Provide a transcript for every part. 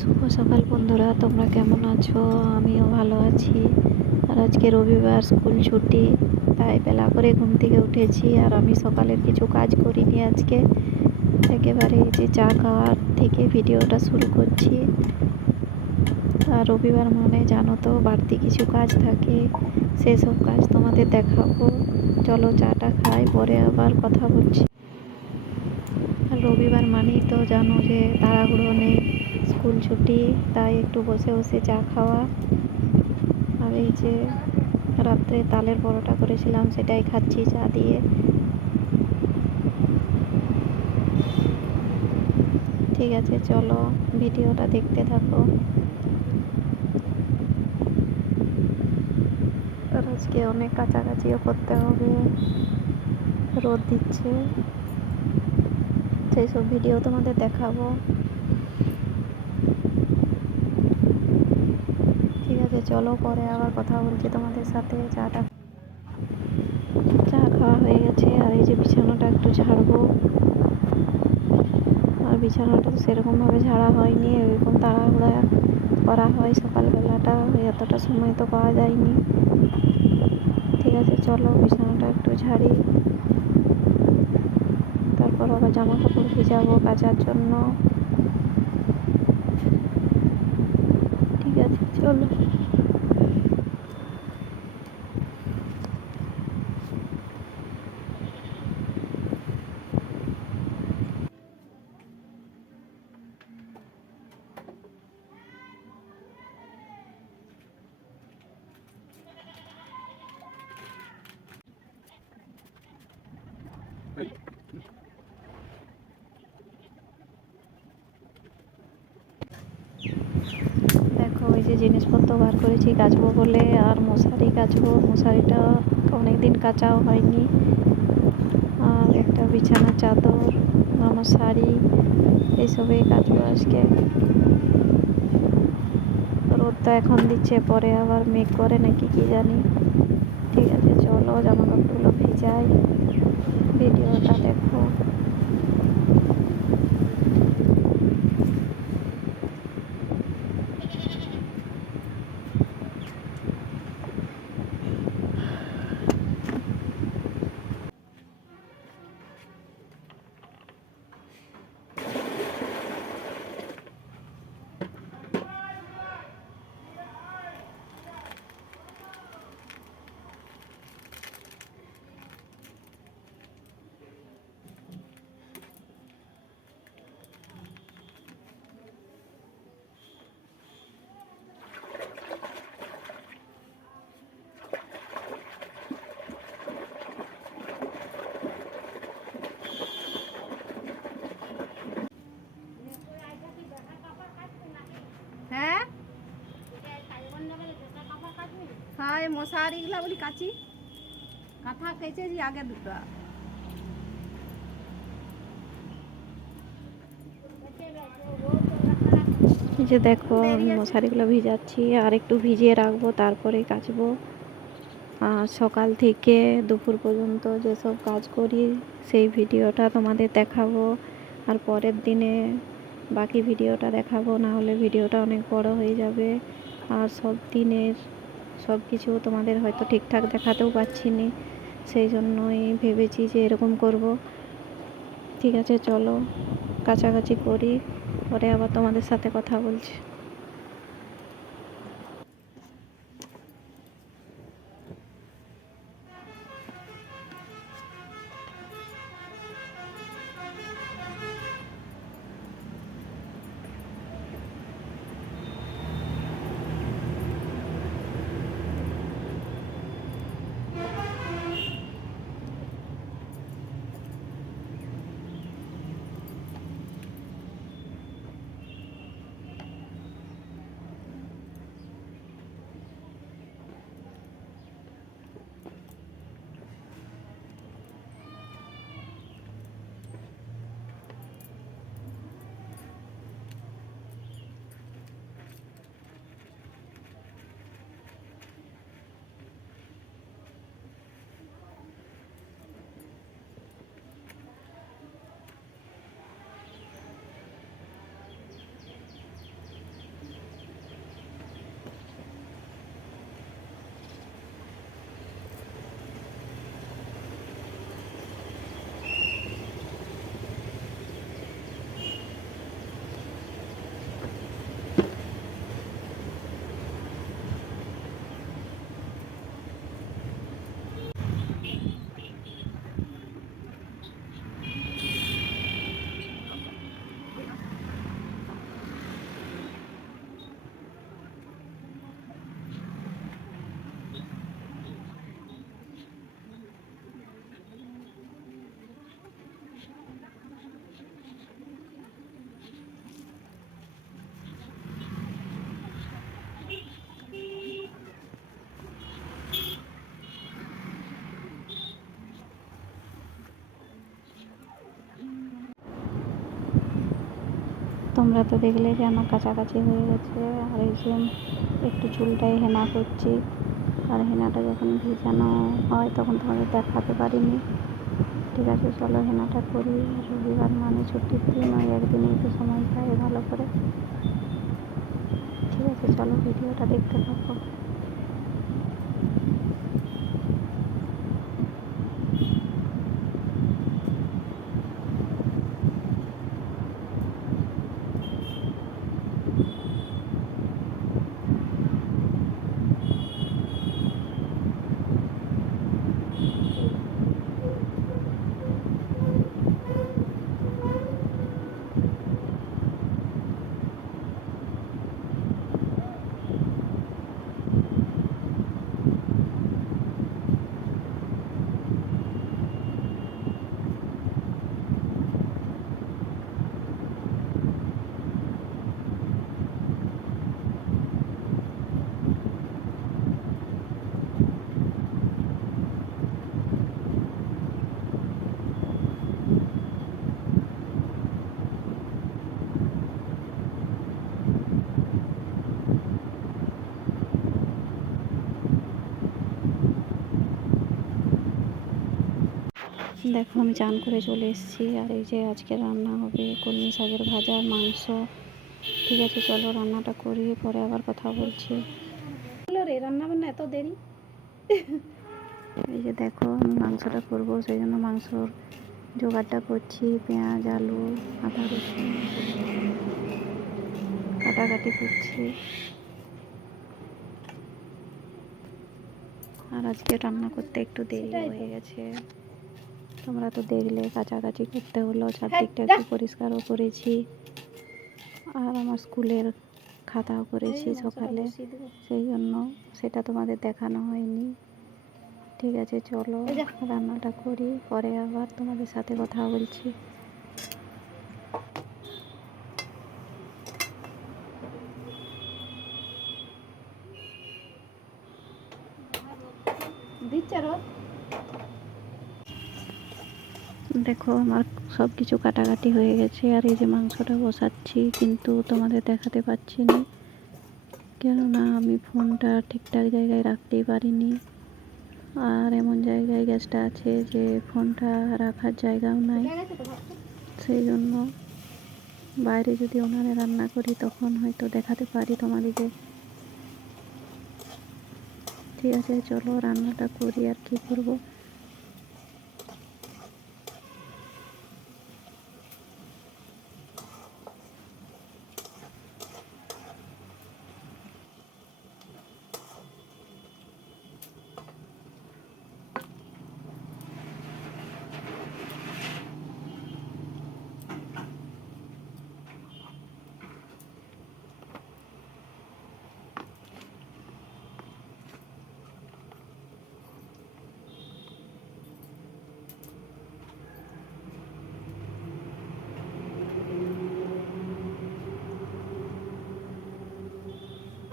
শুভ সকাল বন্ধুরা, তোমরা কেমন আছো? আমিও ভালো আছি। আর আজকে রবিবার, স্কুল ছুটি, তাই বেলা করে ঘুম থেকে উঠেছি। আর আমি সকালের কিছু কাজ করিনি আজকে, একেবারে এই যে চা খাওয়ার থেকে ভিডিওটা শুরু করছি। আর রবিবার মানে জানো তো, বাড়তি কিছু কাজ থাকে, সেসব কাজ তোমাদের দেখাবো। চলো চাটা খাই, পরে আবার কথা বলছি। আর রবিবার মানেই তো জানো যে তাড়াহুড়ো নেই, স্কুল ছুটি, তাই একটু বসে বসে চা খাওয়া। আর এই যে রাত্রে তালের পরোটা করেছিলাম, সেটাই খাচ্ছি চা দিয়ে। ঠিক আছে, চলো ভিডিওটা দেখতে থাকো। আর আজকে অনেক কাছাকাছিও করতে হবে, রোদ দিচ্ছে, সেই সব ভিডিও তোমাদের দেখাবো। ঠিক আছে, চলো পরে আবার কথা বলছি তোমাদের সাথে। চা খাওয়া হয়ে গেছে, আর এই যে বিছানাটা একটু ঝাড়বো। আর বিছানাটা তো সেরকমভাবে ঝাড়া হয়নি, এরকম তাড়াহুড়া করা হয় সকালবেলাটা, এতটা সময় তো পাওয়া যায়নি। ঠিক আছে, চলো বিছানাটা একটু ঝাড়ি, তারপর আবার জামা কাপড় ভিজাবো কাচার জন্য। ঠিক আছে, চলো। দেখো, ওই যে জিনিসপত্র বার করেছি কাচবো বলে, আর মশারি কাচবো। মশারিটা অনেকদিন কাচাও হয়নি। আর একটা বিছানার চাদর, আমার শাড়ি, এইসবই কাচবো আজকে। রোদটা এখন দিচ্ছে, পরে আবার মেঘ করে নাকি কি জানি। ঠিক আছে, চলো জামা কাপড়গুলো ভিজাই, ভিডিওটা দেখো। হ্যাঁ, হ্যাঁ, মশারিগুলা বলি কাচি, কাঁথা কেচেছি আগে দুটো। এই যে দেখো, আমি মশারিগুলো ভিজাচ্ছি, আর একটু ভিজিয়ে রাখবো, তারপরে কাচবো। আর সকাল থেকে দুপুর পর্যন্ত যেসব কাজ করি, সেই ভিডিওটা তোমাদের দেখাবো। আর পরের দিনে বাকি ভিডিওটা দেখাবো, না হলে ভিডিওটা অনেক বড় হয়ে যাবে। আর সব দিনের সব কিছু তোমাদের হয়তো ঠিকঠাক দেখাতেও পারছি না, সেই জন্যই ভেবেছি যে এরকম করব। ঠিক আছে, চলো কাছাকাছি করি, পরে আবার তোমাদের সাথে কথা বলছি। তোমরা তো দেখলে যে আমার কাছাকাছি হয়ে গেছে। আর এই যে একটু চুলটাই হেনা করছি, আর হেনাটা যখন ভিজানো হয় তখন তোমাদের দেখাতে পারিনি। ঠিক আছে, চলো হেনাটা করি। রবিবার মানে ছুটির দিন, ওই একদিনেই তো সময় পাই ভালো করে। ঠিক আছে, চলো ভিডিওটা দেখতে থাকো। দেখো আমি চান করে চলে এসেছি, আর এই যে আজকে রান্না হবে কলমি শাকের ভাজা, মাংস। ঠিক আছে, চলো রান্নাটা করি, পরে আবার কথা বলছি। হলো রে, রান্না বান্না এত দেরি? এই যে দেখো আমি মাংসটা করবো, সেই জন্য মাংসর জোগাড়টা করছি। পেঁয়াজ, আলু, আদা, রসুন কাটাকাটি করছি। আর আজকে রান্না করতে একটু দেরি সেটাই তো। হয়ে গেছে। তোমরা তো দেখলে কাছাকাছি করতে হলো, চারদিকটা যা। একটু পরিষ্কারও করেছি। আর আমার স্কুলের খাতাও করেছি সকালে, সেই জন্য সেটা তোমাদের দেখানো হয়নি। ঠিক আছে, চলো এই যা। রান্নাটা করি, পরে আবার তোমাদের সাথে কথা বলছি। দিচ্ছে রোদ। দেখো আমার সব কিছু কাটাকাটি হয়ে গেছে, আর এই যে মাংসটা বসাচ্ছি, কিন্তু তোমাদের দেখাতে পাচ্ছি না, কেননা আমি ফোনটা ঠিকঠাক জায়গায় রাখতেই পারিনি। আর এমন জায়গায় গ্যাসটা আছে যে ফোনটা রাখার জায়গাও নাই, উঠে গেছে তো ভাতটা। সেই জন্য বাইরে যদি ওনারে রান্না করি তখন হয়তো দেখাতে পারি তোমাদেরকে। ঠিক আছে, চলো রান্নাটা করি, আর কি করব।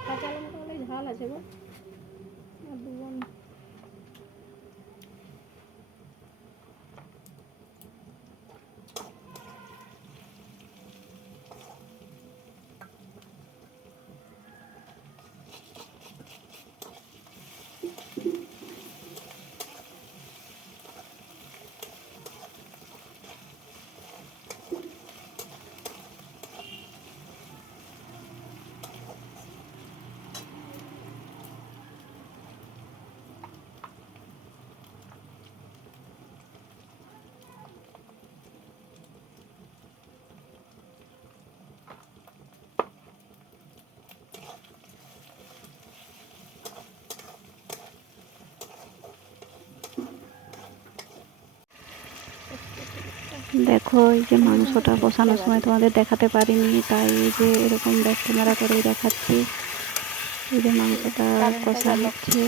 কাঁচা লঙ্কা হলে ঝাল আছে গো। আর দুবন দেখো এই যে মাংসটা কষানোর সময় তোমাদের দেখাতে পারিনি, তাই এই যে এরকম ব্যাক ক্যামেরা করেই দেখাচ্ছি। এই যে মাংসটা কষা হচ্ছে,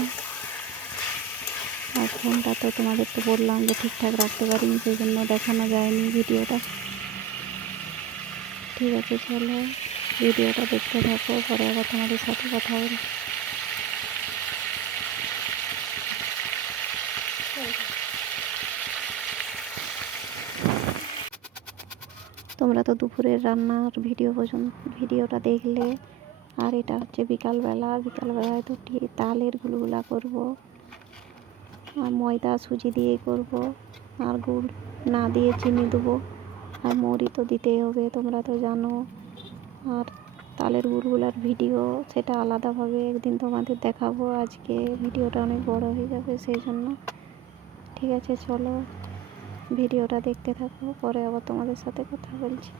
আর ফোনটা তো তোমাদের তো বললাম যে ঠিকঠাক রাখতে পারিনি, সেই জন্য দেখানো যায়নি ভিডিওটা। ঠিক আছে, চলো ভিডিওটা দেখতে থাকো, পরে আবার তোমাদের সাথে কথা বলি। তোমরা তো দুপুরের রান্নার ভিডিওটা দেখলে। আর এটা হচ্ছে বিকালবেলায় দুটি তালের গুলগুলা করব। আর ময়দা সুজি দিয়ে করব, আর গুড় না দিয়ে চিনি দেবো, আর মুড়ি তো দিতেই হবে, তোমরা তো জানো। আর তালের গুড়গুলার ভিডিও সেটা আলাদাভাবে একদিন তোমাদের দেখাবো। আজকে ভিডিওটা অনেক বড় হয়ে যাবে, সেই জন্য। ঠিক আছে, চলো ভিডিওটা দেখতে থাকো, পরে আবার তোমাদের সাথে কথা বলছি।